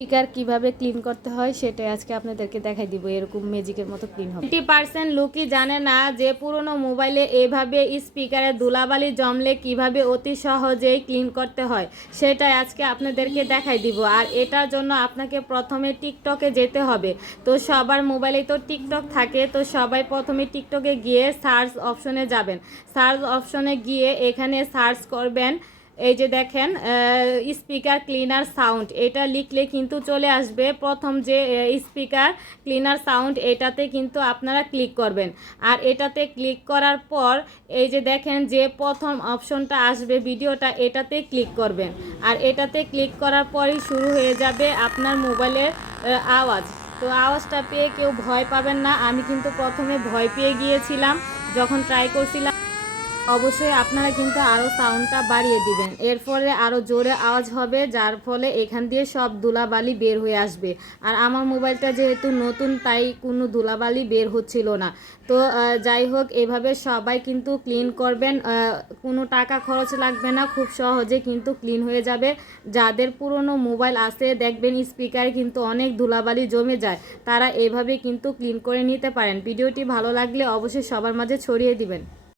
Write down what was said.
Speaker কিভাবে clean করতে হয় সেটাই আজকে আপনাদেরকে দেখাই দিব। এরকম ম্যাজিকের মতো ক্লিন হবে। 80% লোকই জানে না যে পুরনো মোবাইলে এভাবে স্পিকারে ধুলাবালি জমলে কিভাবে অতি সহজেই ক্লিন করতে হয় সেটাই আজকে আপনাদেরকে দেখাই দিব। আর এটার জন্য আপনাকে প্রথমে টিকটকে যেতে হবে। তো সবার মোবাইলেই তো টিকটক থাকে, তো সবাই প্রথমে টিকটকে গিয়ে সার্চ অপশনে যাবেন। সার্চ অপশনে গিয়ে এখানে সার্চ করবেন, এই যে দেখেন স্পিকার ক্লিনার সাউন্ড, এটা লিখলে কিন্তু চলে আসবে প্রথম যে স্পিকার ক্লিনার সাউন্ড, এটাতে কিন্তু আপনারা ক্লিক করবেন। আর এটাতে ক্লিক করার পর এই যে দেখেন যে প্রথম অপশনটা আসবে ভিডিওটা, এটাতে ক্লিক করবেন। আর এটাতে ক্লিক করার পরই শুরু হয়ে যাবে আপনার মোবাইলের আওয়াজ। তো আওয়াজটা পেয়ে কেউ ভয় পাবেন না, আমি কিন্তু প্রথমে ভয় পেয়ে গিয়েছিলাম যখন ট্রাই করছিলাম। অবশ্যই আপনারা কিন্তু আরও সাউন্ডটা বাড়িয়ে দিবেন, এর ফলে আরও জোরে আওয়াজ হবে, যার ফলে এখান দিয়ে সব ধুলাবালি বের হয়ে আসবে। আর আমার মোবাইলটা যেহেতু নতুন তাই কোনো ধুলাবালি বের হচ্ছিল না। তো যাই হোক, এভাবে সবাই কিন্তু ক্লিন করবেন, কোনো টাকা খরচ লাগবে না, খুব সহজে কিন্তু ক্লিন হয়ে যাবে। যাদের পুরনো মোবাইল আছে দেখবেন স্পিকারে কিন্তু অনেক ধুলাবালি জমে যায়, তারা এভাবে কিন্তু ক্লিন করে নিতে পারেন। ভিডিওটি ভালো লাগলে অবশ্যই সবার মাঝে ছড়িয়ে দিবেন।